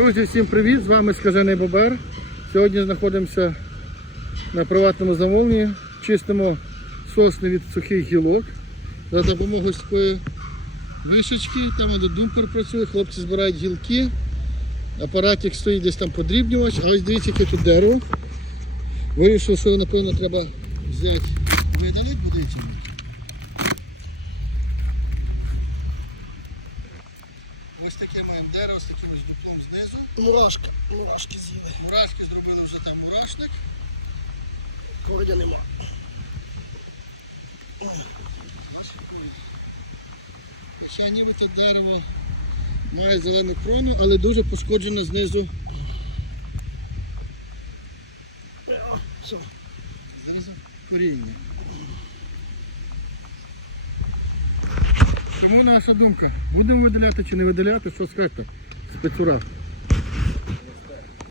Друзі, всім привіт! З вами Скажений Бобер. Сьогодні знаходимося на приватному замовленні. Чистимо сосни від сухих гілок. За допомогою такої вишечки, там де думпер працює, хлопці збирають гілки. Апаратик стоїть десь там подрібнювач, а ось дивіться, яке тут дерево. Вирішив, що напевно треба взяти, видалити, бо Ось таке маємо дерево з таким ось дуплом знизу. Мурашка, мурашки з'їли. Мурашки зробили вже там мурашник. Корня нема. Ще нібито дерево має зелену крону, але дуже пошкоджено знизу. О, Все. Коріння. Тому наша думка, будемо видаляти чи не видаляти, що скажете, спецура.